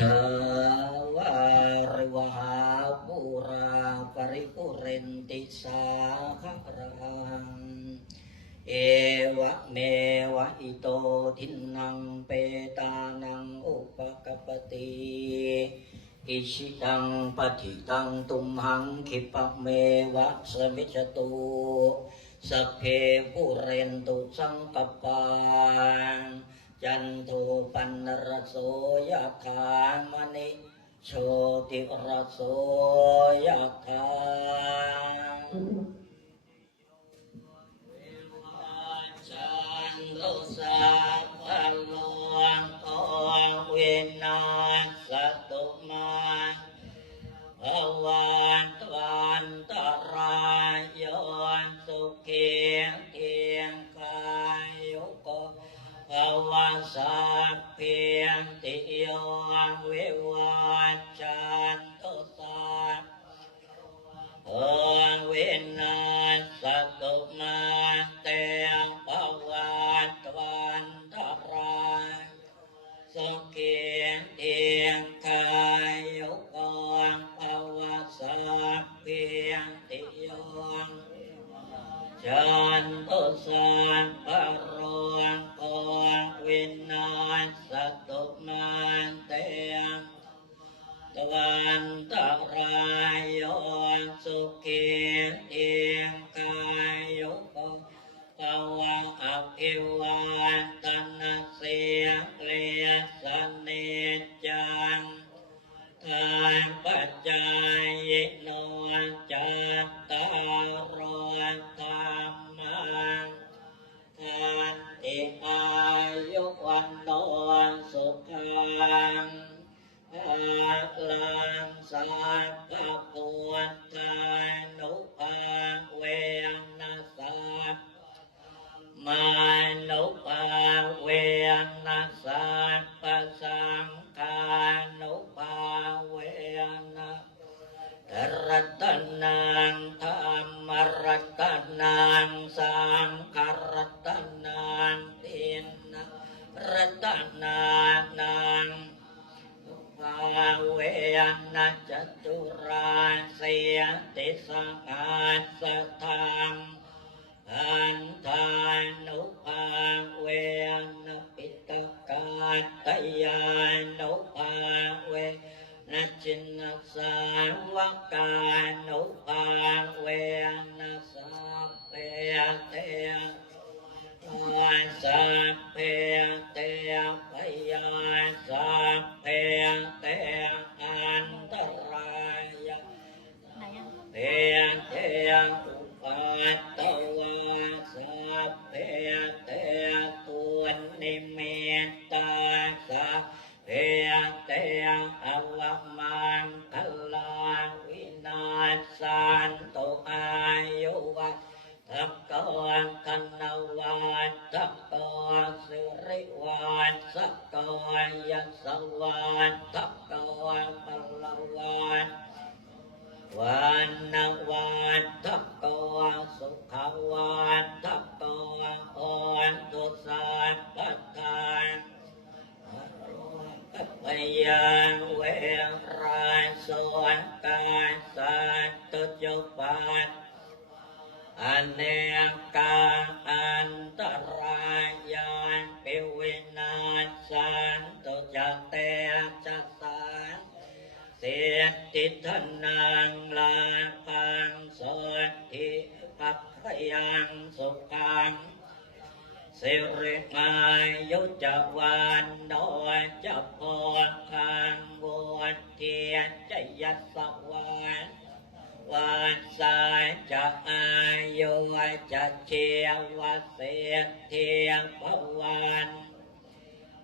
ทาวาริวหาปุราปริปุเรนติสาครังเอวะเมวะอิโตทินังเปตานังอุปกปติอิชิตังปฏิตังตุมหังคิปะเมวะสมิจตุสัพเพปุเรนตุสังกปาจันโทปันนรโสยถามณิโชติรโสยถาจันโทสัพพะโลกเวนัสสตุมาภวันตวันตรายโยสุขีเทียงกายโยโกภวสัพเพติโยวิวัจจันตุสัพเวนัสสตุมาเตภวันตวันตรายสุขีเทียงกายโยโกภวสัพเพติโยจันตุสัพพะโรโควินาศตุมาเตตวันตรายโยสุขีเทียงกายโยโกภวะอภิวาทนาเสียเลียสนิจจังทานปัจจายโนจัตตารโอธรรมังทานติอายุวันโนสุขังภาลังสัพพะพุทธานุภาเวนัสสัพมานุภาเวนัสสัพพะสังฆานุภาเวนะรัตนังธรรมรัตนังสังฆรัตนังทินนะรัตนานังภาเวนะจตุราเสียติสังฆาสธรรมอันทานุภาเวนะปิตกาตยานุภาเวนะจินนสาวกานุภาเวนะสัพเพเตสัพเพเตพยาสัพเพเตอันตรายเตเตอุปัตตวาสัพเพเตตุนิมิตตาสัพเพเตอวมังคลาวินาสันตุอายุวัฏทัพกรธนวัฏทัพกรสิริวัฏสักกรยศวัฏทัพกรพลวัฏวันนวัฏทัพกรสุขวัฏทัพกรโอนตุสัพพทานพยังเวราสวนกายสัตตุจุปัตอเนกาอันตรายานปิวินาสันตุจัตเตจัสสานเสียติทนังลาพังโสติปัพยังสุขังสิริมายุจวันโนจะพอคังบุตรเทียนจะยัสสวรวันสายจะอายุจะเชียวเสียเทียงพวัน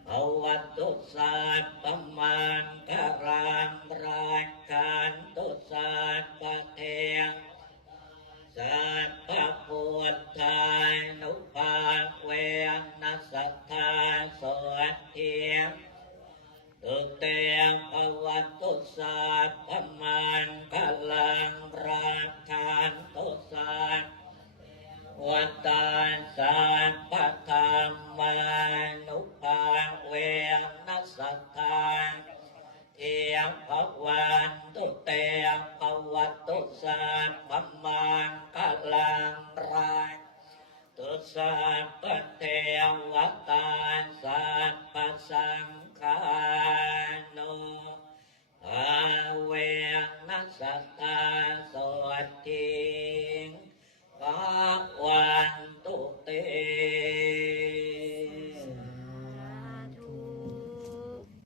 ภวตุสัพพมังคารังราคันตุสัพพเทงสัพพะพุทธานุภาเวนัสสัทธาโสเทียงตุเตภวตุสัพพมังคลังราคันตุสัพวัตตาสัพพะธรรมานุภาเวนัสสัทธา เทียมภวันตุเตภวัตุสัพพมังคลังรายตุสัพพเทวตาสัพพสังฆานุอาเวนัสตาโสทิ